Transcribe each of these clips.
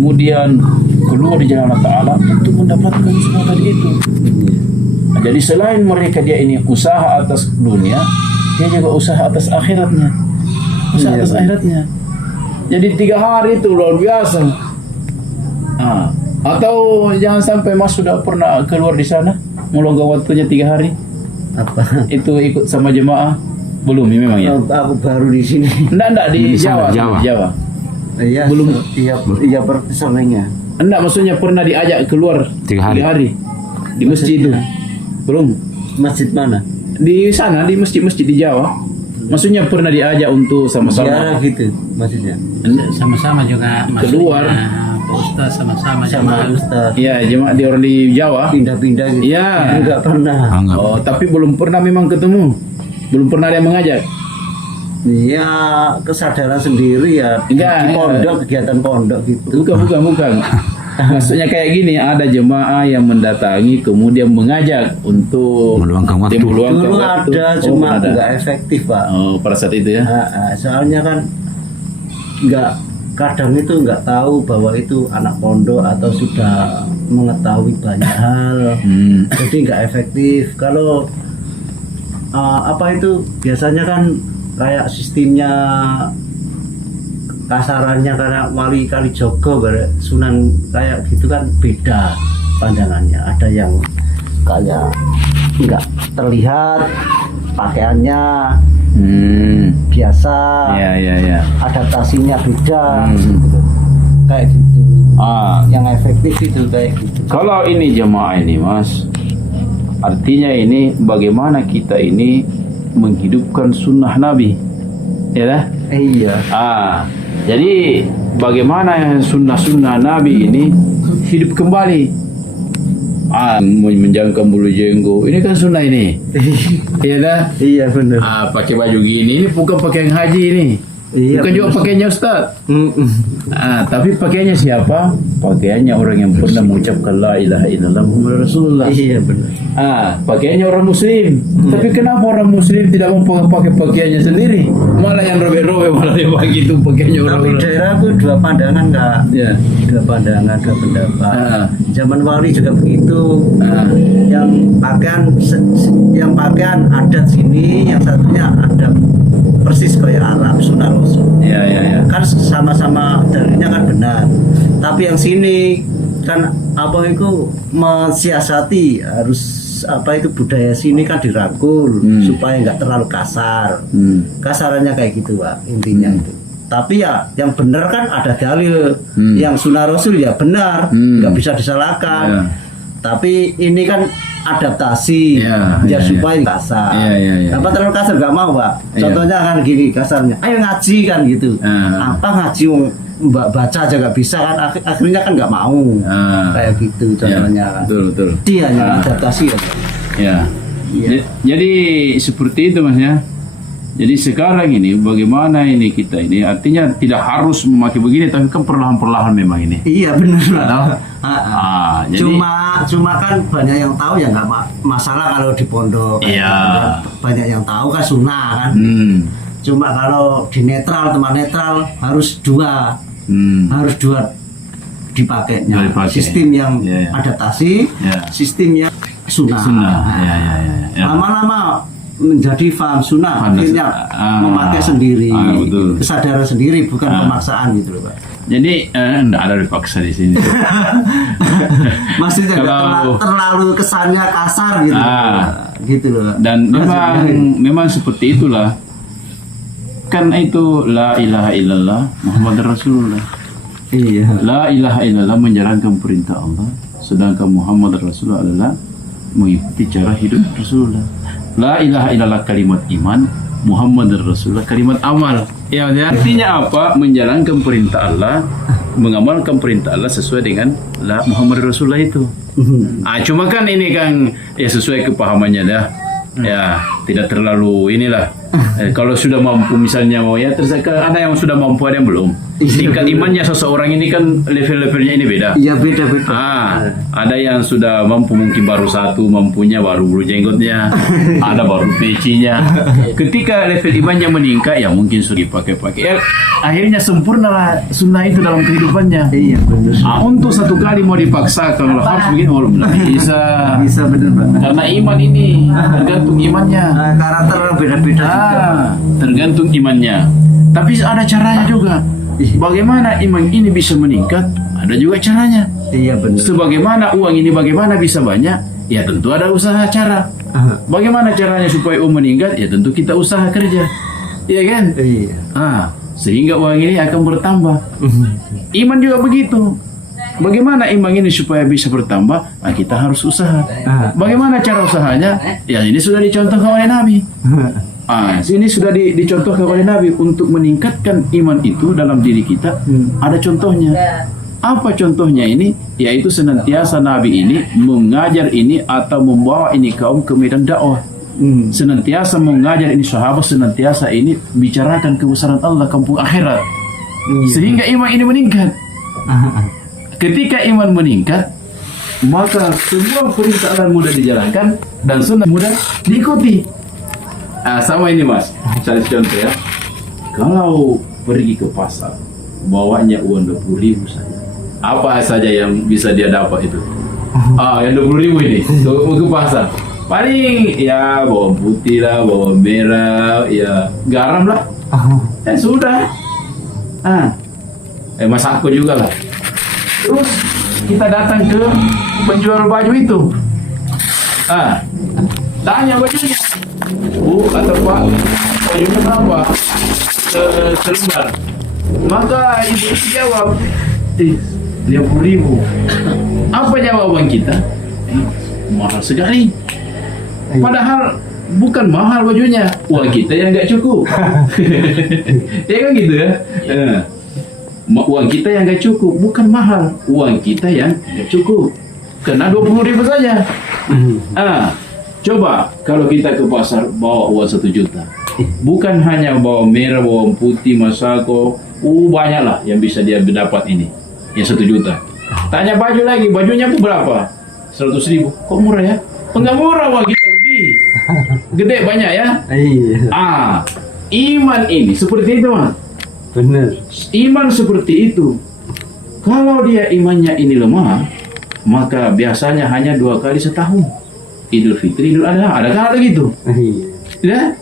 kemudian keluar di jalan Allah Ta'ala untuk mendapatkan semua tadi itu. Nah, jadi selain mereka dia ini usaha atas dunia, dia juga usaha atas akhiratnya. Usaha atas akhiratnya. Jadi 3 hari itu luar biasa. Atau jangan sampai Mas sudah pernah keluar di sana, meluangkan waktunya 3 hari. Apa? Itu ikut sama jemaah? Belum ya memang ya? Aku baru di sini. Enggak di Jawa. Jawa. Iya, Belum. Iya perkesananya. Enggak, maksudnya pernah diajak keluar 3 hari. di masjid itu? Belum. Masjid mana? Di sana, di masjid-masjid di Jawa. Maksudnya pernah diajak untuk sama-sama Ziarah gitu maksudnya. Sama-sama juga Keluar. Pak Ustaz sama-sama Sama Ustaz. Iya, jemaah di orang di Jawa. Pindah-pindah gitu. Iya. Enggak pernah. Enggak. Oh, tapi belum pernah memang ketemu. Belum pernah ada yang mengajak. Iya, kesadaran sendiri ya. Enggak, Di pondok, kegiatan pondok gitu. Bukan. Maksudnya kayak gini, ada jemaah yang mendatangi kemudian mengajak untuk Meluangkan waktu. Dulu waktu. ada, Oh, cuma ada. enggak efektif, Pak. Oh, pada saat itu ya. Soalnya kan kadang itu nggak tahu bahwa itu anak pondok atau sudah mengetahui banyak hal. Jadi nggak efektif. Kalau apa itu biasanya kan kayak sistemnya kasarannya karena wali Kalijogo Sunan kayak gitu kan beda pandangannya. Ada yang kayak nggak terlihat pakaiannya biasa, Iya. adaptasinya beda, gitu. Kayak gitu. Yang efektif itu kayak gitu. Kalau ini jemaah ini, Mas, artinya ini bagaimana kita ini menghidupkan sunnah Nabi, ya dah? Iya. Jadi bagaimana sunnah-sunnah Nabi ini hidup kembali? Menjangkau bulu jenggot, ini kan sunnah ini, ya dah? Iya benar. Pakai baju gini, ini bukan pakaian haji ini. Iya, Bukan juga benar. pakaiannya Ustaz. Tapi pakaiannya siapa? Pakaiannya orang yang pernah mengucapkan la ilaha illallah Muhammad Rasulullah. Iya benar. Pakaiannya orang muslim. Tapi kenapa orang muslim tidak mau pakai pakaiannya sendiri? Malah yang robek-robek, malah yang begitu pakaiannya Tapi orang-orang. daerahku dua pandangan Kak. Ya. Dua pandangan, dua pendapat. Zaman wali juga begitu. Yang pakaian adat sini, yang satunya adat persis kayak Arab Sunnah Rasul. Ya. Kan sama-sama dalilnya kan benar. Tapi yang sini kan apa itu mensiasati harus apa itu budaya sini kan dirangkul supaya nggak terlalu kasar. Kasarannya kayak gitu Pak intinya itu. Tapi ya yang benar kan ada dalil. Yang Sunnah Rasul ya benar, nggak bisa disalahkan. Tapi ini kan adaptasi supaya kasar. Apa terlalu kasar nggak mau Pak. Contohnya kan gini kasarnya, ayo ngaji kan gitu. Apa ngaji baca aja nggak bisa kan, akhirnya kan nggak mau. Kayak gitu contohnya kan. Betul. Dia hanya adaptasi ya. Ya. Jadi seperti itu Mas ya. Jadi sekarang ini bagaimana ini kita ini artinya tidak harus memakai begini, tapi kan perlahan-perlahan memang ini. Iya benar. Jadi, cuma kan banyak yang tahu ya nggak masalah kalau di pondok. Iya. Banyak yang tahu kan sunnah kan. Cuma kalau di teman netral harus dua dipakainya. Sistem yang adaptasi, sistem yang sunnah. Lama-lama menjadi faham sunnah, akhirnya memakai sendiri, kesadaran sendiri, bukan pemaksaan gitu loh Pak. Jadi enggak ada dipaksa di sini. Maksudnya terlalu kesannya kasar gitu, gitu loh. Dan memang seperti itulah. Kan itu la ilaha illallah Muhammad Rasulullah. Iya. La ilaha illallah menjalankan perintah Allah, sedangkan Muhammad Rasulullah adalah mengikuti cara hidup Rasulullah. La ilaha illallah kalimat iman, Muhammad Rasulullah kalimat amal. Ya, artinya apa? Menjalankan perintah Allah, mengamalkan perintah Allah sesuai dengan la Muhammad Rasulullah itu. Cuma kan ini kan ya sesuai kepahamannya dah. Ya, tidak terlalu inilah. Kalau sudah mampu misalnya mau ya terus ada yang sudah mampu ada yang belum. Tingkat imannya seseorang ini kan level-levelnya ini beda. Iya, beda-beda. Ada yang sudah mampu mungkin baru satu, mampunya baru bulu jenggotnya, ada baru pecinya. Ketika level imannya meningkat, ya mungkin sudah dipakai-pakai. Ya, akhirnya sempurnalah sunnah itu dalam kehidupannya. Iya, benar. Untuk satu kali mau dipaksakan harus begini, belum bisa. Bisa benar, Pak. Karena iman ini tergantung imannya. Karakter orang beda-beda juga. Tergantung imannya. Tapi ada caranya juga. Bagaimana iman ini bisa meningkat? Ada juga caranya. Iya, benar. Sebagaimana uang ini bagaimana bisa banyak? Ya tentu ada usaha cara. Bagaimana caranya supaya uang meningkat? Ya tentu kita usaha kerja. Iya kan? Iya. Sehingga uang ini akan bertambah. Iman juga begitu. Bagaimana iman ini supaya bisa bertambah? Kita harus usaha. Bagaimana cara usahanya? Ya ini sudah dicontohkan oleh Nabi. Sini sudah dicontohkan oleh Nabi untuk meningkatkan iman itu dalam diri kita. Ada contohnya. Apa contohnya ini? Yaitu senantiasa Nabi ini mengajar ini atau membawa ini kaum ke medan dakwah. Senantiasa mengajar ini sahabat, senantiasa ini bicarakan kebesaran Allah kampung akhirat. Sehingga iman ini meningkat. Ketika iman meningkat, maka semua perintah Allah mudah dijalankan dan sunnah mudah diikuti. Sama ini Mas, saya contoh ya. Kalau pergi ke pasar, bawanya uang 20.000 saja. Apa saja yang bisa dia dapat itu? Yang 20.000 ini ke pasar. Paling ya bawang putih lah, bawang merah, ya garam lah. Sudah. Masako juga lah. Terus kita datang ke penjual baju itu. Tanya bajunya. Kata Pak, bajunya berapa? Selembar. Maka ibu itu jawab, 50.000. Apa jawaban kita? Mahal sekali. Padahal bukan mahal bajunya, uang kita yang nggak cukup. Ya kan gitu ya. Uang kita yang nggak cukup, bukan mahal, uang kita yang nggak cukup. Kena 20.000 saja. Coba kalau kita ke pasar bawa uang 1 juta, bukan hanya bawa merah, bawang putih, masako, banyaklah yang bisa dia dapat ini, yang 1 juta. Tanya baju lagi, bajunya berapa? 100.000. Kok murah ya? Enggak murah, uang kita lebih gede banyak ya. Iya. Iman ini seperti itu Mas. Benar. Iman seperti itu. Kalau dia imannya ini lemah, maka biasanya hanya 2 kali setahun. Idul Fitri, Idul Adha, adakah ada gitu? Ya?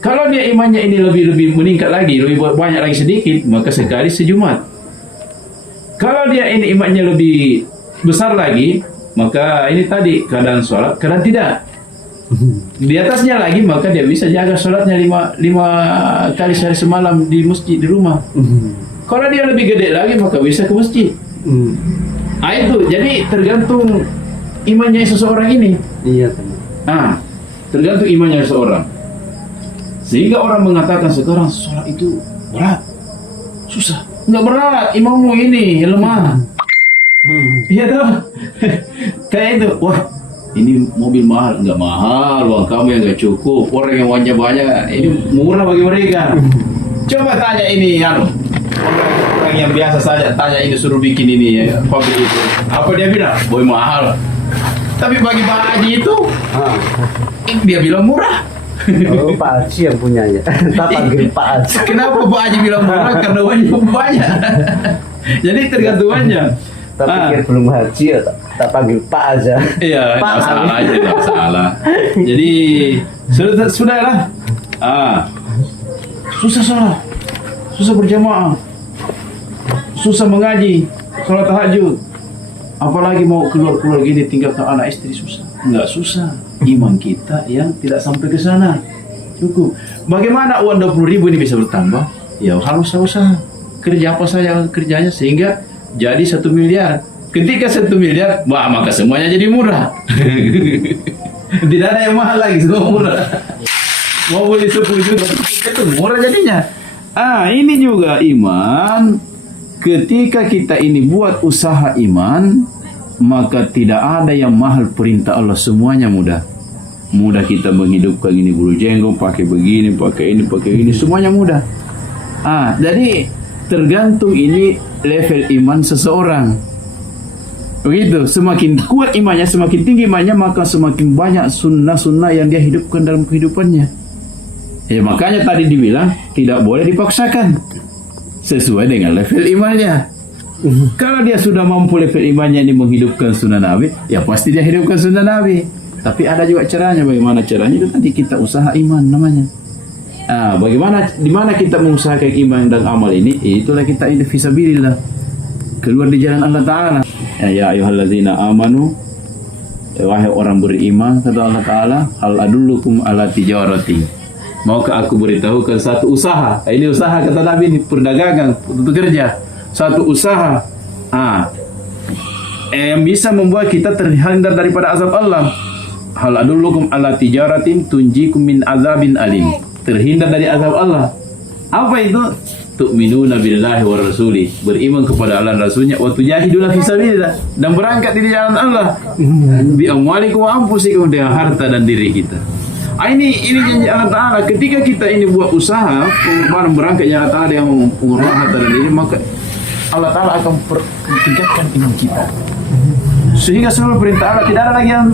Kalau dia imannya ini lebih meningkat lagi, lebih banyak lagi sedikit, maka sekali sejumat. Kalau dia ini imannya lebih besar lagi, maka ini tadi kadang sholat, kadang tidak. Di atasnya lagi, maka dia bisa jaga sholatnya 5 kali sehari semalam di masjid, di rumah. Kalau dia lebih gede lagi, maka bisa ke masjid. Itu jadi tergantung imannya seseorang ini. Iya. Tergantung imannya seseorang. Sehingga orang mengatakan sekarang sholat itu berat, susah. Nggak berat, imammu ini lemah. Iya toh. Kayak itu, wah ini mobil mahal, nggak mahal, uang kamu yang nggak cukup, orang yang uangnya banyak, ini murah bagi mereka. Coba tanya ini, orang yang biasa saja, tanya ini suruh bikin ini ya, pabrik itu, apa dia bilang? Boy mahal. Tapi bagi Pak Haji itu, dia bilang murah. Pak Haji yang punya ya. Kita panggil Pak Haji. Kenapa Pak Haji bilang murah? Karena uangnya banyak. Jadi tergantungannya. Tapi pikir belum haji ya, tak panggil Pak aja. Iya, Pak salah aja, tak salah. Jadi sudahlah. Susah sholat, susah berjamaah, susah mengaji, sholat tahajud. Apalagi mau keluar gini tinggalkan anak istri susah. Enggak susah. Iman kita yang tidak sampai ke sana. Cukup. Bagaimana uang 20.000 ini bisa bertambah? Ya harus usaha. Kerja apa saja kerjanya sehingga jadi 1 miliar. Ketika 1 miliar, maka semuanya jadi murah. Tidak ada yang mahal lagi, semua murah. Mau beli 10 juta itu murah jadinya. Ini juga iman. Ketika kita ini buat usaha iman, maka tidak ada yang mahal perintah Allah, semuanya mudah. Mudah kita menghidupkan ini bulu jenggot, pakai begini, pakai ini, semuanya mudah. Jadi tergantung ini level iman seseorang. Begitu, semakin kuat imannya, semakin tinggi imannya, maka semakin banyak sunnah-sunnah yang dia hidupkan dalam kehidupannya. Ya makanya tadi dibilang tidak boleh dipaksakan, sesuai dengan level imannya. Kalau dia sudah mampu level imannya ini menghidupkan sunnah Nabi, ya pasti dia hidupkan sunnah Nabi. Tapi ada juga caranya. Bagaimana caranya? Itu tadi kita usaha iman namanya. Bagaimana, di mana kita mengusahakan iman dan amal ini? Itulah kita ini fisabilillah, keluar di jalan Allah Ta'ala. Ya ayyuhallazina amanu, wahai orang beriman, kata Allah Ta'ala, hal adullukum ala tijarati, maukah aku beritahukan satu usaha? Ini usaha kata Nabi, ini perdagangan, bekerja, satu usaha yang bisa membuat kita terhindar daripada azab Allah. Hal adullukum ala tijaratin tunjikum min azabin alim, terhindar dari azab Allah. Apa itu? Tu'minuna billahi wa rasuli, beriman kepada Allah dan Rasulnya, wa tujahiduna fi sabilillah, dan berangkat di jalan Allah, bi amwalikum wa anfusikum, dengan harta dan diri kita. Ini janji Allah Ta'ala. Ketika kita ini buat usaha pengorbanan berangkat jalan Ta'ala yang mengorbankan harta dan diri, maka Allah Ta'ala akan tingkatkan iman kita, sehingga semua perintah Allah tidak ada lagi yang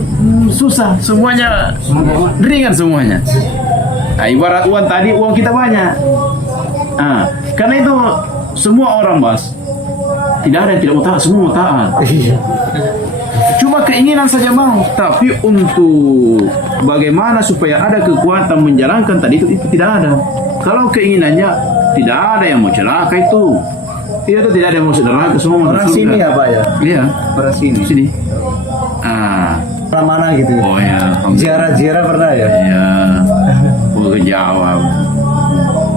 susah, semuanya ringan semuanya. Ibarat uang tadi, uang kita banyak. Karena itu semua orang Mas, tidak ada yang tidak mau taat, semua mau taat. Cuma keinginan saja mau, tapi untuk bagaimana supaya ada kekuatan menjalankan tadi itu tidak ada. Kalau keinginannya tidak ada yang mau celaka itu tidak ada yang mau sederhana, semua mau Orang sini ya Pak ya? Iya, Orang sini. Orang mana gitu ya? Oh ya, Ziarah pernah ya? Iya. Ke Jawa.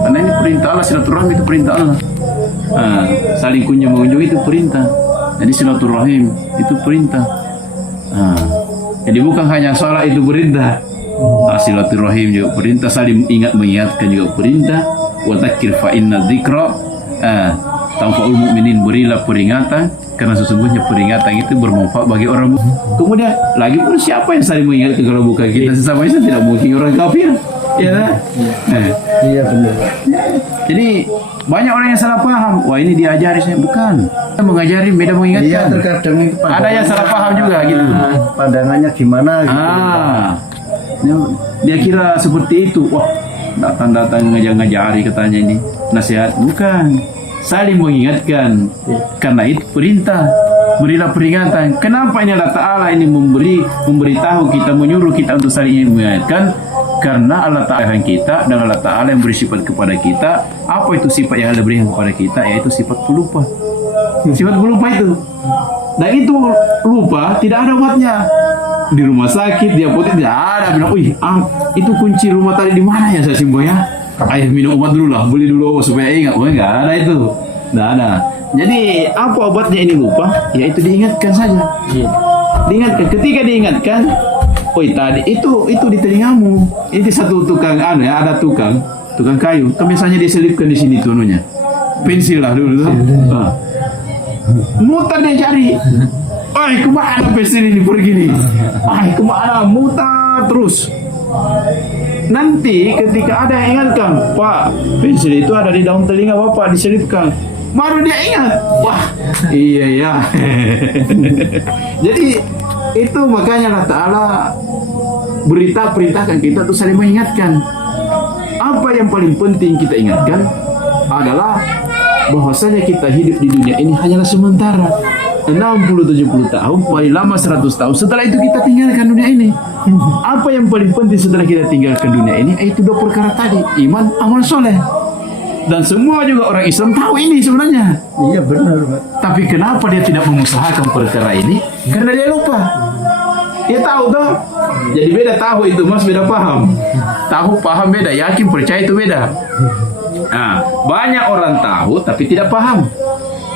Karena ini perintah Allah, silaturahmi itu perintah Allah. Saling kunjung mengunjung itu perintah. Jadi silaturahim itu perintah. Jadi bukan hanya sholat itu perintah. Silaturahim juga perintah, saling ingat mengingatkan juga perintah. Wa dzakir fa inna dzikra tanfa'ul mu'minin, berilah peringatan karena sesungguhnya peringatan itu bermanfaat bagi orang. Kemudian lagi pun siapa yang saling mengingatkan kalau bukan kita sesama Islam? Tidak mungkin orang kafir. Ya, Iya benar. Jadi banyak orang yang salah paham. Wah ini diajari saya, bukan. Kita mengajari, beda mengingatkan. Iya terkadang itu Ada yang salah paham juga gitu. Pandangannya gimana gitu. Dia kira seperti itu. Wah datang ngajari katanya ini nasihat, bukan. Saling mengingatkan, karena itu perintah. Berilah peringatan. Kenapa ini Allah Ta'ala ini memberitahu kita, menyuruh kita untuk saling mengingatkan? Karena Allah Ta'ala yang kita, dan Allah Ta'ala yang beri sifat kepada kita. Apa itu sifat yang Allah berikan kepada kita? Yaitu sifat pelupa. Sifat pelupa itu. Dan itu lupa tidak ada obatnya. Di rumah sakit, dia putih tidak ada. Bilang, itu kunci rumah tadi di mana ya saya Simbo ya? Ayo minum obat dulu lah, beli dulu supaya ingat. Enggak ada itu. Enggak ada. Jadi apa obatnya ini lupa? Yaitu diingatkan saja. Diingatkan. Ketika diingatkan, tadi itu di telingamu. Ini satu tukang ada tukang kayu. Kan biasanya diselipkan di sini tununya. Pensil lah dulu tuh. Mutar dia cari. Kemana pensil ini pergi nih? Kemana? Mutar terus. Nanti ketika ada yang ingatkan, Pak, pensil itu ada di dalam telinga Bapak, diselipkan. Baru dia ingat. Wah, iya ya. Jadi itu makanya Allah Ta'ala perintahkan kita untuk saling mengingatkan. Apa yang paling penting kita ingatkan adalah bahwasanya kita hidup di dunia ini hanyalah sementara. 60-70 tahun, paling lama 100 tahun. Setelah itu kita tinggalkan dunia ini. Apa yang paling penting setelah kita tinggalkan dunia ini? Itu dua perkara tadi, iman, amal soleh. Dan semua juga orang Islam tahu ini sebenarnya. Iya benar Pak. Tapi kenapa dia tidak mengusahakan perkara ini? Karena dia lupa. Dia tahu toh. Jadi beda tahu itu Mas, beda paham. Tahu paham beda, yakin percaya itu beda. Banyak orang tahu tapi tidak paham.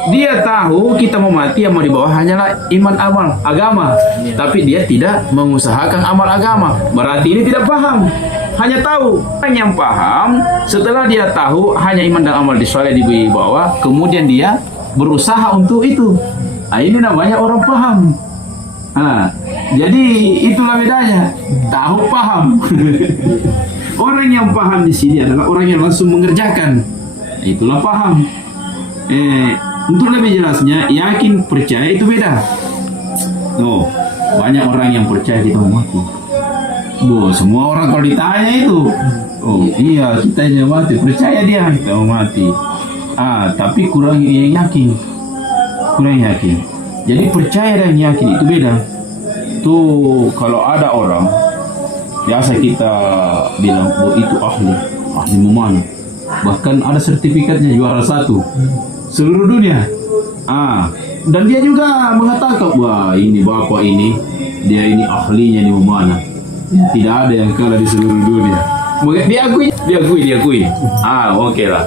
Dia tahu kita mau mati, yang mau dibawa hanyalah iman, amal, agama. Tapi dia tidak mengusahakan amal agama. Berarti ini tidak paham. Hanya tahu. Orang yang paham, setelah dia tahu hanya iman dan amal disoleh di bawah, kemudian dia berusaha untuk itu. Ini namanya orang paham. Jadi itulah bedanya. Tahu paham. Orang yang paham di sini adalah orang yang langsung mengerjakan. Itulah paham. Untuk lebih jelasnya, yakin percaya itu beda. Tuh, banyak orang yang percaya kita mau mati. Semua orang kalau ditanya itu, oh iya kita mau mati, percaya dia kita mau mati. Tapi kurang yakin. Jadi percaya dan yakin itu beda. Tuh kalau ada orang biasa kita bilang, itu ahli memanah. Bahkan ada sertifikatnya juara 1 seluruh dunia. Dan dia juga mengatakan, wah ini bapak ini, dia ini ahlinya di memanah. Tidak ada yang kalah di seluruh dunia. Diakui. Oke lah.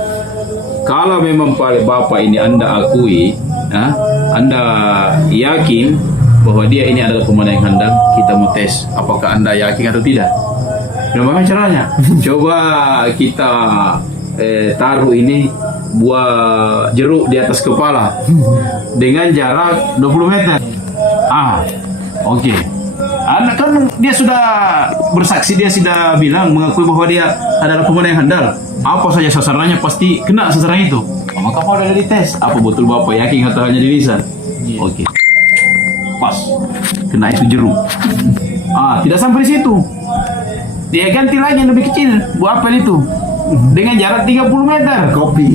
Kalau memang bapak ini Anda akui, Anda yakin bahwa dia ini adalah pemanah yang handal, kita mau tes apakah Anda yakin atau tidak. Bagaimana caranya? Coba kita taruh ini buah jeruk di atas kepala dengan jarak 20 meter. Oke. Anak kan dia sudah bersaksi, dia sudah bilang mengakui bahwa dia adalah pemanah yang handal. Apa saja sasarannya pasti kena sasaran itu. Maka mau udah dites, apa betul bapak yakin atau hanya di lisan? Oke. Pas kena itu jeruk. Tidak sampai di situ. Dia ganti lagi yang lebih kecil, buah apel itu dengan jarak 30 meter. Kopi.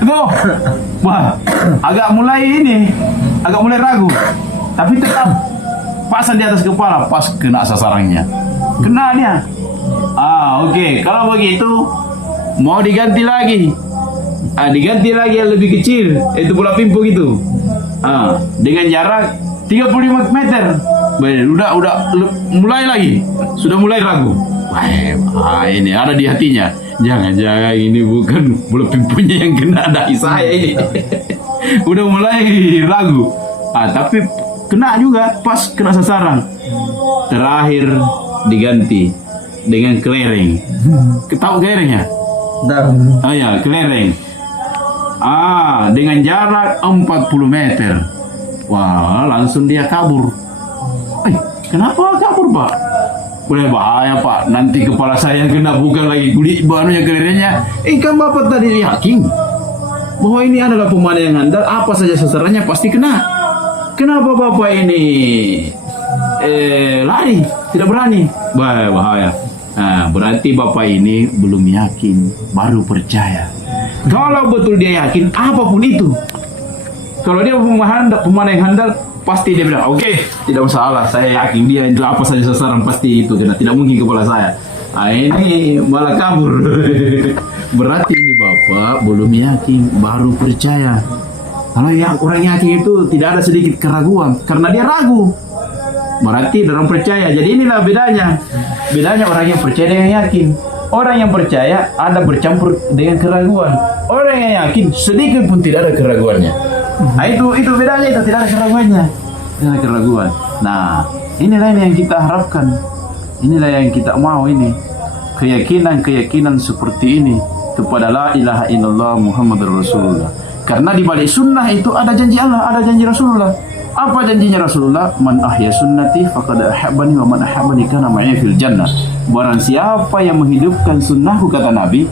Tuh. Wah, agak mulai ragu. Tapi tetap pasang di atas kepala, pas kena sasarannya. Kena dia. Oke. Kalau begitu mau diganti lagi. Diganti lagi yang lebih kecil, itu bola pingpong itu. Dengan jarak 35 meter. Udah mulai lagi. Sudah mulai ragu. Ini ada di hatinya. Jangan-jangan ini bukan bola pingpongnya yang kena dai saya ini. Udah mulai ragu. Tapi kena juga, pas kena sasaran. Terakhir diganti dengan kelereng. Tahu kelerengnya? Ya, kelereng. Dengan jarak 40 meter. Wah, langsung dia kabur. Kenapa kabur, Pak? Udah bahaya, Pak. Nanti kepala saya kena, bukan lagi kulit banunya, kelerengnya. Kan Bapak tadi yakin bahwa ini adalah pemanah yang handal, apa saja sasarannya pasti kena. Kenapa Bapak ini lari, tidak berani? Bahaya. Berarti Bapak ini belum yakin, baru percaya. Kalau betul dia yakin, apapun itu. Kalau dia pemanah yang handal, pasti dia bilang, oke, tidak masalah, saya yakin dia apa saja sasaran pasti itu, karena tidak mungkin kepala saya. Ini malah kabur. Berarti ini Bapak belum yakin, baru percaya. Kalau orang yakin itu tidak ada sedikit keraguan, karena dia ragu. Berarti orang percaya. Jadi inilah bedanya. Bedanya orang yang percaya dengan yang yakin. Orang yang percaya ada bercampur dengan keraguan. Orang yang yakin sedikit pun tidak ada keraguannya. Itu bedanya, itu tidak ada keraguannya. Tidak ada keraguan. Nah, inilah yang kita harapkan. Inilah yang kita mau ini. Keyakinan seperti ini kepada la ilaha illallah Muhammadur Rasulullah. Karena di balik sunnah itu ada janji Allah, ada janji Rasulullah. Apa janjinya Rasulullah? Man ahya sunnati faqad ahabbani wa man ahabbani kana ma'i fil jannah. Barang siapa yang menghidupkan sunnahku, kata Nabi,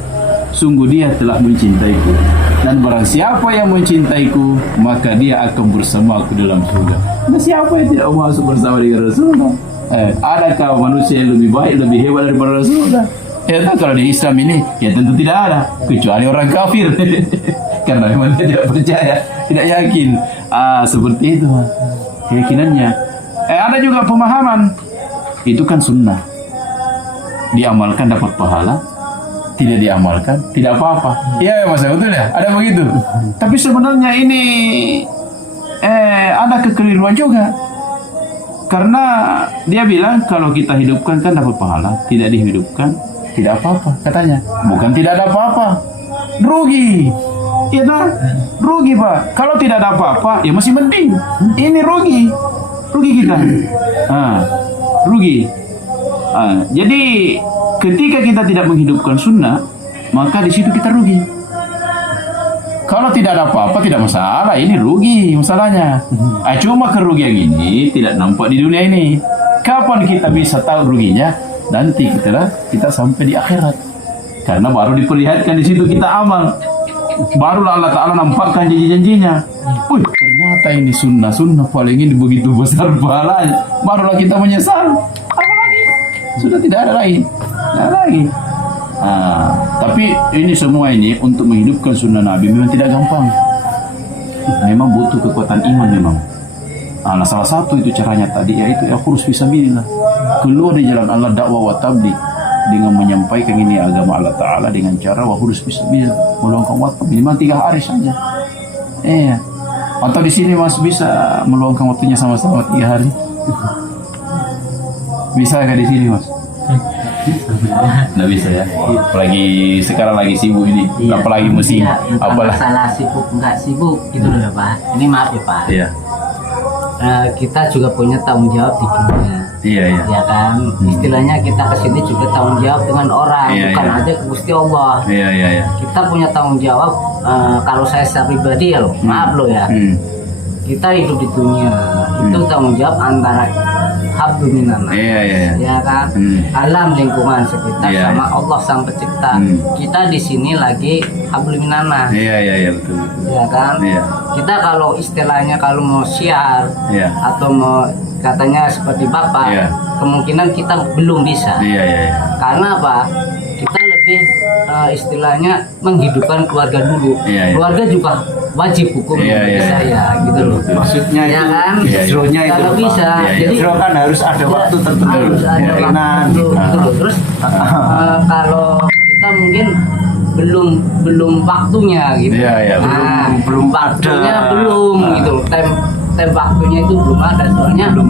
sungguh dia telah mencintaiku. Dan barang siapa yang mencintaiku, maka dia akan bersamaku dalam surga. Nah, siapa yang tidak mau masuk bersama dengan Rasulullah? Adakah manusia yang lebih baik, lebih hebat daripada Rasulullah? Kalau di Islam ini, ya tentu tidak ada, kecuali orang kafir. Karena memang dia tidak percaya, tidak yakin. Seperti itu keyakinannya. Ada juga pemahaman, itu kan sunnah. Diamalkan dapat pahala, tidak diamalkan tidak apa-apa. Iya Mas, betul ya? Ada begitu. Tapi sebenarnya ini ada kekeliruan juga. Karena dia bilang kalau kita hidupkan kan dapat pahala, tidak dihidupkan tidak apa-apa katanya. Bukan tidak ada apa-apa, rugi. Iya kan? Rugi Pak. Kalau tidak ada apa-apa ya masih mending. Ini rugi kita. Rugi. Jadi ketika kita tidak menghidupkan sunnah, maka di situ kita rugi. Kalau tidak ada apa-apa tidak masalah, ini rugi masalahnya. Cuma kerugian ini tidak nampak di dunia ini. Kapan kita bisa tahu ruginya? Nanti kita sampai di akhirat. Karena baru diperlihatkan di situ kita amal. Barulah Allah Ta'ala nampakkan janji-janjinya. Wih, ternyata ini sunnah paling ini begitu besar pahalanya. Barulah kita menyesal. Apa lagi? Sudah tidak ada lagi. Tidak ada lagi. Tapi ini semua ini untuk menghidupkan sunnah Nabi memang tidak gampang. Memang butuh kekuatan iman memang. Nah, salah satu itu caranya tadi yaitu khurus fisabilillah. Keluar di jalan Allah, dakwah wa tabligh dengan menyampaikan ini agama Allah Ta'ala dengan cara wa khurus fisabilillah, meluangkan waktu minimal 3 hari saja. Atau di sini Mas bisa meluangkan waktunya sama-sama 3 hari? Bisa nggak di sini Mas? Nggak bisa ya. Apalagi sekarang lagi sibuk ini. Iya. Apalagi musim. Iya, bukan Apalah. masalah sibuk nggak sibuk gitu loh Pak. Ini maaf ya Pak. Iya. Kita juga punya tanggung jawab di dunia. Iya. Ya kan, istilahnya kita kesini juga tanggung jawab dengan orang, Iya, bukan iya. aja ke Gusti Allah. Iya. Kita punya tanggung jawab. Kalau saya secara pribadi ya loh, maaf loh ya. Kita hidup di dunia itu tanggung jawab antara hablu minanas, Iya. ya kan, alam lingkungan sekitar Iya, sama Allah sang pencipta. Kita di sini lagi hablu minanas, Iya, betul. ya kan. Iya. Kita kalau istilahnya kalau mau syiar Iya. atau mau katanya seperti Bapak, Iya. kemungkinan kita belum bisa. Iya. Karena apa? Kita lebih istilahnya menghidupkan keluarga dulu. Iya. Keluarga juga wajib hukum Iya, bagi iya. saya gitu loh. Maksudnya Ya itu kan? hijrahnya itu Kalau Pak. bisa. Iya, iya. Jadi Hijrah kan harus ada waktu tertentu. harus ada Keinginan. waktu gitu. Terus kalau kita mungkin belum waktunya gitu. Iya, Nah, belum waktunya ada. belum gitu. Tem waktunya itu belum ada soalnya belum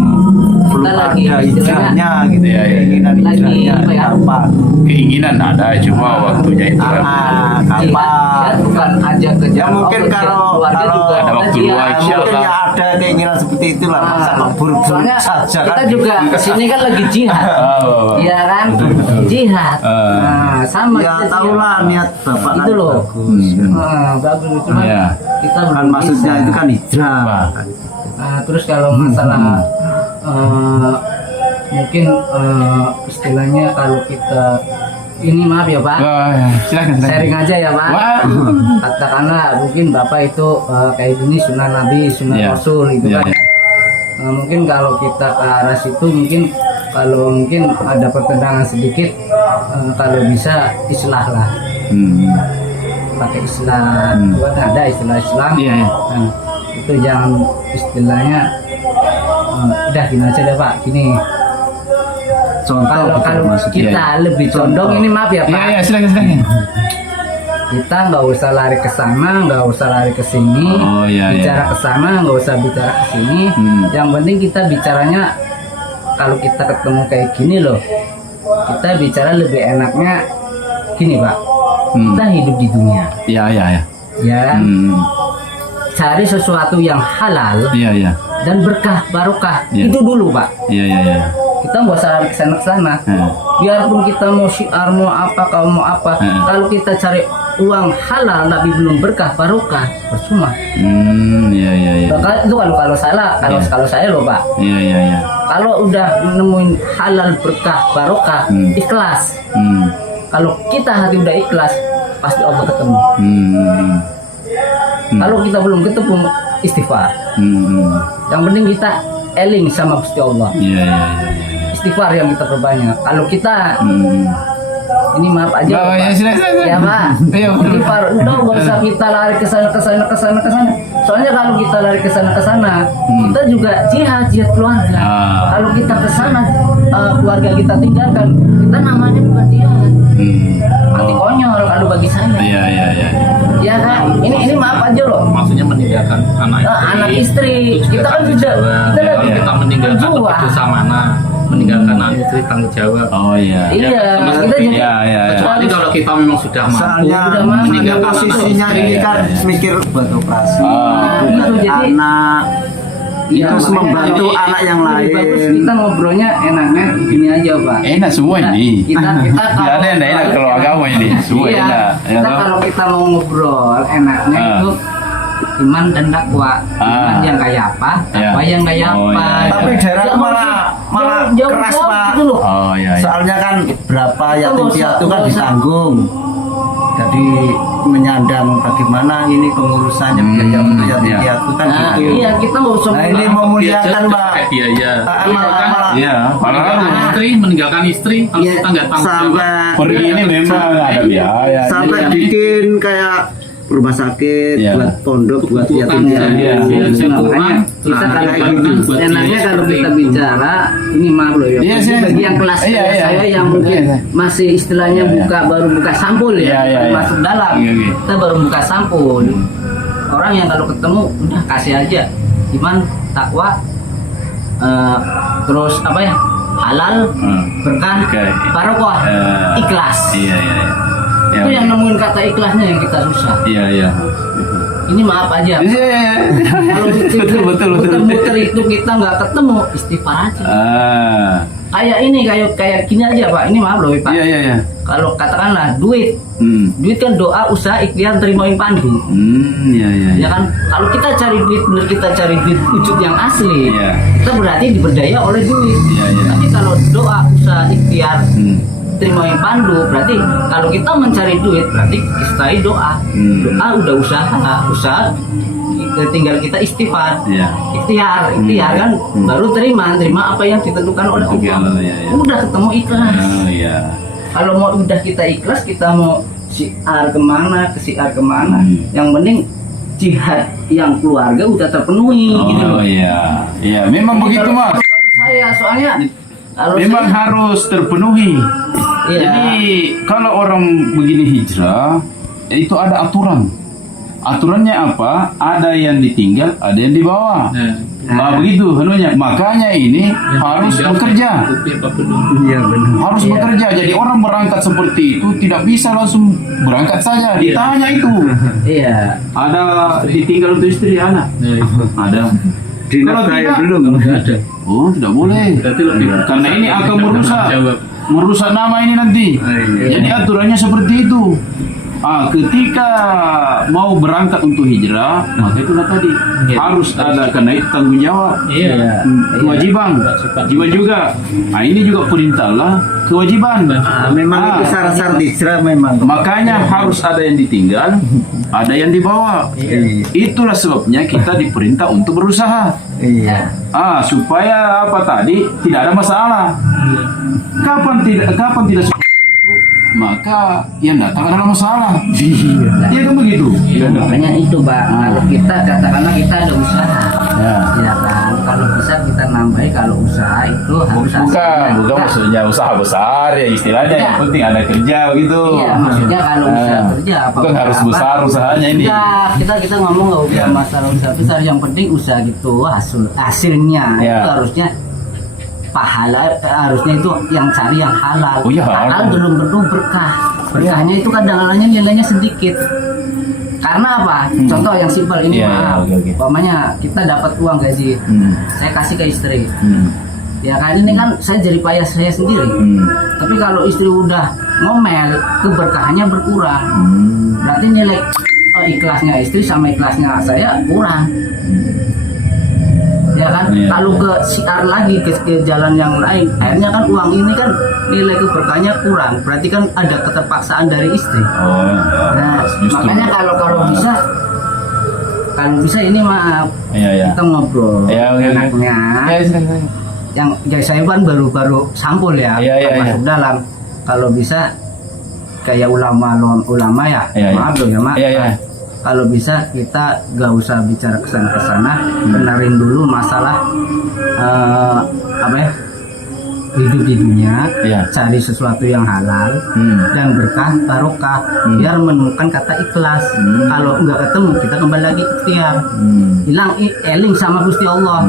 kita lagi ada istilahnya hijrahnya gitu. Iya, iya. Keinginan Lagi hijrahnya apa ya? kapan? Keinginan ada, cuma waktunya itu kan. jihad Kapan? bukan aja ke Ya mungkin keluarga juga ada waktu jihad. luang, insya Mungkin Allah. ya ada keinginan seperti itulah. Masa Nah, buru-buru soalnya saja kita kan? juga kesini kan lagi jihad, iya kan, jihad. Nah, sama Ya kita tahulah niat bapak Itu kan loh. bagus. Bagus cuma Iya. kita Kan belum maksudnya bisa. itu kan hijrah. Nah, terus kalau masalah mungkin istilahnya kalau kita ini maaf ya Pak, Silakan. sharing aja ya Pak. Wah. Katakanlah mungkin Bapak itu kayak gini sunnah Nabi, sunnah Iya. Rasul gitu Iya, kan. iya. Mungkin kalau kita ke arah situ mungkin ada pertentangan sedikit, kalau bisa islah lah, pakai istilah buat ada istilah Islam. Iya. Nah, itu jangan istilahnya udah gini aja deh Pak, gini. Contoh Kalau gitu kalau maksudnya. kita lebih condong ini maaf ya Pak. Iya, silakan. Kita nggak usah lari ke sana, nggak usah lari ke sini, Oh, iya, bicara iya. ke sana, nggak usah bicara ke sini. Yang penting kita bicaranya kalau kita ketemu kayak gini loh, kita bicara lebih enaknya gini Pak. Kita hidup di dunia, Iya. ya kan? Cari sesuatu yang halal Iya. dan berkah barokah. Iya. Itu dulu Pak. Iya. Kita nggak usah lari ke sana. Biarpun kita mau syiar mau apa, kau mau apa, kalau kita cari uang halal tapi belum berkah barokah, percuma. Iya. Itu kalau salah, kalau saya loh Pak. Iya. Kalau udah nemuin halal berkah barokah, ikhlas. Kalau kita hati udah ikhlas, pasti Allah ketemu. Kalau kita belum ketemu, istighfar. Yang penting kita eling sama Gusti Allah. Iya. Istighfar yang kita perbanyak. Kalau kita ini maaf aja, Oh, Pak. ya, silakan. Ya Pak. Iya, betul. Istighfar. Udah nggak usah kita lari ke sana. Soalnya kalau kita lari ke sana, kita juga jihad keluarga. Kalau kita ke sana, keluarga kita tinggalkan, kita namanya bukan jihad. Mati konyol kalau bagi saya. Iya. Ya kan? Ini maaf aja loh. Maksudnya meninggalkan Anak istri. Kita kan sudah kita kalau lagi kita meninggalkan berjuang. dosa mana, meninggalkan anak istri tanggung jawab. Oh iya. Iya, kita jadi Iya. Kecuali kalau kita memang sudah mampu Soalnya Udah mampu. meninggalkan anak posisinya istri. ini kan mikir buat operasi, bukan gitu, jadi- anak, Ya, terus makanya membantu lebih- anak yang lebih bagus lain. kita ngobrolnya enaknya gini aja Pak. Enak semua ini. Kita Tidak ada yang enak kalau agama ini. Semua iya, enak. Ya kita toh? kalau kita mau ngobrol enaknya itu iman dan takwa. Iman yang kayak apa, takwa yang kayak Oh, apa. iya. Tapi daerah Jangan malah jauh keras Pak. gitu loh. Oh iya. Soalnya kan berapa Kita yatim nggak usah- piatu kan nggak usah. ditanggung. jadi menyandang bagaimana ini pengurusannya biaya untuk yatim piatu kan Nah, gitu. iya kita nggak usah. Nah ini memuliakan Mbak. Biaya. Amal-amal Iya, Meninggalkan padahal istri, meninggalkan istri, kalau Iya, kita nggak tanggung jawab. sampai pergi ini memang ada biaya. sampai Jadi, bikin kayak rumah sakit, Iya. buat pondok, buat yatim Iya, piatu. iya. Makanya kita kalau enaknya kalau kita bicara ini maaf loh ya. Iya, Jadi sih. bagi yang kelas Iya, iya. saya yang mungkin Iya, iya. masih istilahnya Iya, iya. baru buka sampul ya, Iya, iya, iya. masuk dalam. Iya, iya. Kita baru buka sampul. Orang yang kalau ketemu udah kasih aja iman, takwa, terus apa ya, halal, berkah, Oke. barokah, ikhlas. Iya, iya, iya. Itu yang nemuin kata ikhlasnya yang kita susah. Iya, iya. Ini maaf aja. Iya, iya. Kalau Betul. muter-muter itu kita nggak ketemu, istighfar aja. Kayak ini, kayak gini aja Pak. Ini maaf loh Pak. Iya, iya, iya. Kalau katakanlah duit kan doa, usaha, ikhtiar, terimain pandu. Iya, iya. Ya kan, kalau kita cari duit, bener kita cari duit wujud yang asli, Iya. kita berarti diberdaya oleh duit. Iya, iya. Tapi kalau doa, usaha, ikhtiar, terimain pandu, berarti kalau kita mencari duit, berarti istilah doa. Doa udah usaha, tinggal kita istighfar. Iya. Ikhtiar kan baru terima apa yang ditentukan oleh Oke, Allah. iya, iya. Udah ketemu ikhlas. Oh, iya. Kalau mau udah kita ikhlas, kita mau siar kemana, ke siar kemana. Yang penting jihad yang keluarga udah terpenuhi gitu Oh, loh. iya. Iya, memang Jadi begitu, kalau- Mas. kalau saya soalnya kalau Memang saya, harus terpenuhi. Iya. Jadi kalau orang begini hijrah, itu ada aturan. Aturannya apa? Ada yang ditinggal, ada yang dibawa. Nah, begitu anunya. Makanya ini harus bekerja. Iya benar. Harus bekerja. Jadi orang berangkat seperti itu tidak bisa langsung berangkat saja. Ditanya itu. iya. Ada ditinggal untuk istri anak? Ada. Kalau Dinafkahi tidak, belum. Ada. oh tidak boleh. Berarti lebih Karena ini akan Jawab. merusak nama ini nanti. Iya. Jadi aturannya seperti itu. Ketika mau berangkat untuk hijrah, maka itulah tadi harus ada, karena itu tanggung jawab, Iya. kewajiban, jiwa juga. Nah ini juga perintah lah, kewajiban. Memang itu syarat-syarat hijrah memang. Makanya harus ada yang ditinggal, ada yang dibawa. Iya. Itulah sebabnya kita diperintah untuk berusaha. Iya. Supaya apa tadi tidak ada masalah. Kapan tidak seperti itu, maka yang datang adalah masalah. Iya kan begitu. Makanya itu Pak, kalau kita katakanlah kita ada usaha, Ya. ya kan. Kalau bisa kita nambahi, kalau usaha itu harus Bukan Nah, maksudnya usaha besar ya istilahnya. Yang penting ada kerja begitu. Iya, maksudnya kalau usaha kerja apa? Bukan harus apa. besar usahanya ini. Enggak, kita ngomong nggak usah Ya. masalah usaha besar, yang penting usaha gitu hasilnya Ya. itu harusnya pahala, harusnya itu yang cari yang halal. Oh iya, Halal halal. belum tentu berkah. Berkahnya itu kadang-kadang nilainya sedikit. Karena apa? Contoh yang simpel ini, Iya, maaf. iya, oke. Umpamanya kita dapat uang gaji, saya kasih ke istri. Ya kan ini kan saya jadi payah saya sendiri. Tapi kalau istri udah ngomel, keberkahannya berkurang. Berarti nilai ikhlasnya istri sama ikhlasnya saya kurang. Ya kan, Iya. kalau ke siar lagi ke jalan yang lain, akhirnya kan uang ini kan nilai keberkahannya kurang. Berarti kan ada keterpaksaan dari istri. Nah, makanya kalau bisa ini maaf, Iya. kita ngobrol Iya, oke, oke. enaknya. Yang saya kan baru sampul ya, Iya, iya, masuk dalam. Kalau bisa kayak ulama ya, Iya, iya. maaf loh ya Mak. Iya, iya. Kalau bisa kita gak usah bicara kesana, benerin dulu masalah hidup di dunia, Iya. cari sesuatu yang halal dan berkah barokah, biar menemukan kata ikhlas. Kalau nggak ketemu, kita kembali lagi ikhtiar, hilang eling sama Gusti Allah,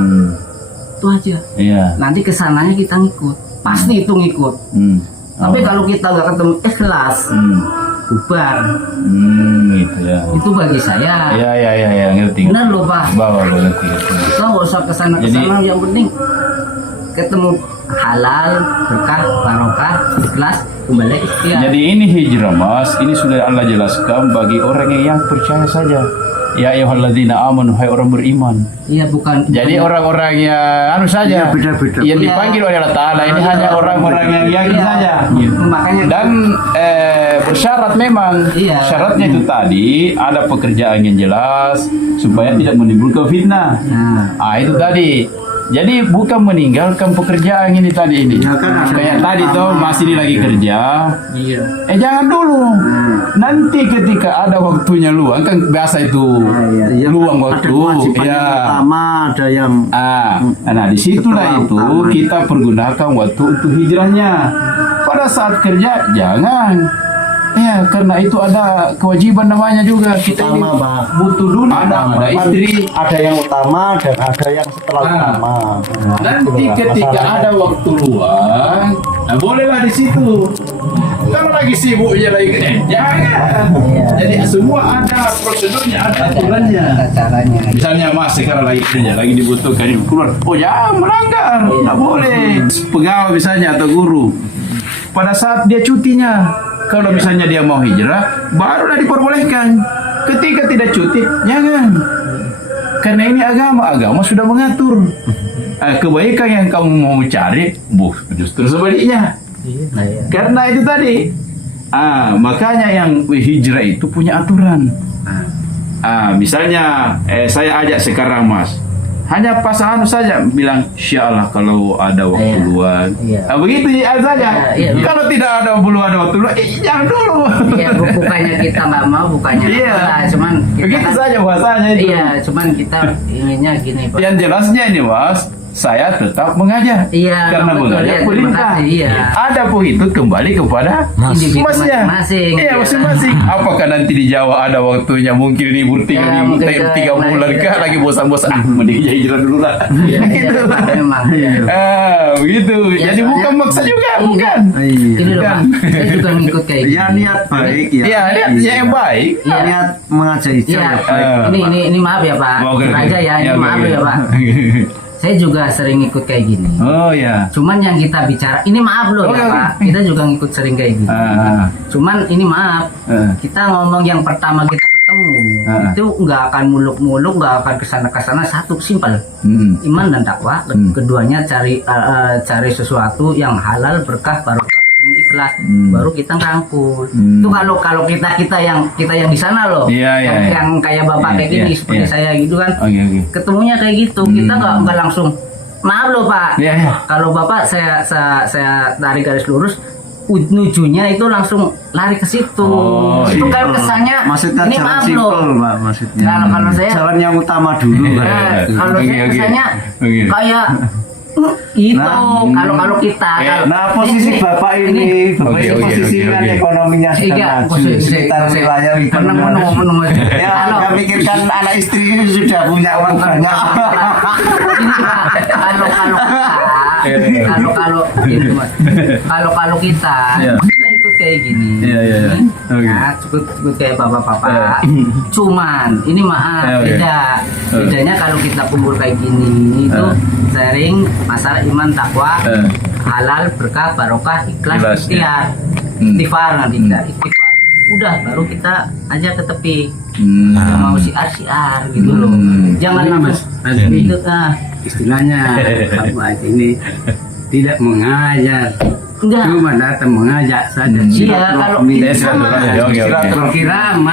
itu aja. Iya. Nanti kesananya kita ngikut, pasti itu ngikut. Tapi kalau kita nggak ketemu ikhlas, bubar. Gitu ya. Itu bagi saya. Iya, ngerti. Benar loh Pak. Bawa ngerti. Kita nggak usah kesana, yang penting ketemu halal, berkah, barokah, ikhlas, kembali ikhtiar. Jadi ini hijrah Mas, ini sudah Allah jelaskan bagi orang yang percaya saja. Ya ayyuhalladzina amanu, hai orang beriman. Iya, bukan. Jadi orang-orang yang saja Iya, beda-beda. yang dipanggil oleh Allah Ta'ala ini hanya orang-orang yang yakin saja. Makanya Dan bersyarat memang Iya. syaratnya itu tadi ada pekerjaan yang jelas supaya tidak menimbulkan fitnah. Nah, Itu tadi. Jadi bukan meninggalkan pekerjaan ini tadi ini. Ya kan, ada Kayak yang tadi pertama. tuh masih ini lagi kerja. Iya. Jangan dulu. Nanti ketika ada waktunya luang kan biasa itu Iya, luang ada waktu. kewajiban yang pertama, ada yang Nah disitulah Setelah itu utama. kita pergunakan waktu untuk hijrahnya. Pada saat kerja jangan. Ya karena itu ada kewajiban namanya juga kita ini Utama, Pak. butuh dulu ada istri. ada yang utama dan ada yang setelah utama. Nanti Itulah ketika masalahnya. ada waktu luang, bolehlah di situ. Kalau lagi sibuk ya lagi jangan. Jadi semua ada prosedurnya, ada aturannya. ada caranya. Misalnya Mas sekarang lagi kerja, lagi dibutuhkan keluar. Jangan melanggar, nggak boleh. Pegawai misalnya atau guru, pada saat dia cutinya, kalau misalnya dia mau hijrah, barulah diperbolehkan. Ketika tidak cuti, jangan. Karena ini agama sudah mengatur. Kebaikan yang kamu mau cari, justru sebaliknya. Nah, iya. Karena itu tadi. Makanya yang hijrah itu punya aturan. Misalnya saya ajak sekarang Mas, hanya pasangan saja bilang, Insya Allah kalau ada waktu Iya. luang. Iya. Begitu ya saja. Iya. Kalau tidak ada waktu luang, jangan dulu. Iya, bukannya kita nggak mau, bukannya Iya. apa, cuman kita Begitu kan- saja bahasanya itu. Iya, cuman kita inginnya gini, Pak. Yang jelasnya ini Mas, saya tetap mengajar. Iya, Karena betul, mengajar iya, terima perintah. kasih, iya. Ada pun itu kembali kepada Individu masnya. masing-masing. Iya, masing-masing. Apakah nanti di Jawa ada waktunya mungkin libur tiga Ya, minggu, mungkin tiga ke- bulan iya. kah lagi bosan-bosan. Mending hijrah dulu lah. Iya, Gitu. memang. Begitu. Ya, Jadi soalnya- bukan maksa juga, Iya. bukan. Ini loh, Bukan. Pak. Saya juga ngikut kayak gitu. Ya niat baik ya. Iya, niatnya yang baik. Iya. Niat mengajak hijrah Iya, ya baik. ini maaf ya Pak. Oke, oke. Aja ya, ini oke, maaf oke. ya Pak. Saya juga sering ikut kayak gini. Oh ya. Cuman yang kita bicara, ini maaf loh Oke, ya oke. Pak. Kita juga ngikut sering kayak gini. Cuman ini maaf, kita ngomong yang pertama kita ketemu itu nggak akan muluk-muluk, nggak akan kesana-kesana. Satu simpel, iman dan takwa. Keduanya cari sesuatu yang halal, berkah, barokah, ketemu ikhlas. Baru kita ngangkul. Itu kalau kita yang di sana loh, Iya, iya, iya. yang kayak bapak Iya, kayak gini, iya, seperti iya. saya gitu kan. Oke. Ketemunya kayak gitu, kita nggak langsung. Maaf loh Pak, Iya, iya. kalau Bapak saya tarik garis lurus, nujunya itu langsung lari ke situ. Itu kan kesannya Maksudnya ini jalan maaf simpel, loh. Pak, maksudnya. Kalau saya Jalan yang utama dulu, Pak. kalau Oke, saya oke. kesannya Oke. kayak itu Nah, kalau kita Nah, posisi Bapak ini, Bapak Oke, ini oke, posisi oke, kan oke. ekonominya sedang Iya, maju posisi sekitar wilayah menemu. Ya, Anda pikirkan anak istri ini sudah punya uang banyak. Ini Pak, kalau kita Iya. kita ikut kayak gini. Iya. Oke. Nah, ikut kayak bapak-bapak. Cuman ini maaf Oke. beda. Bedanya kalau kita kumpul kayak gini itu sharing masalah iman takwa, halal, berkah, barokah, ikhlas, Ikhlas, ikhtiar. Istighfar nanti kita istighfar. Udah baru kita aja ke tepi. Kalau mau siar gitu loh. Jangan Ini, langsung Mas, ada nih. itu Istilahnya Bapak ini tidak mengajar, enggak. cuma datang mengajak saja. Iya, kalau Silaturahmi. Oke. Kira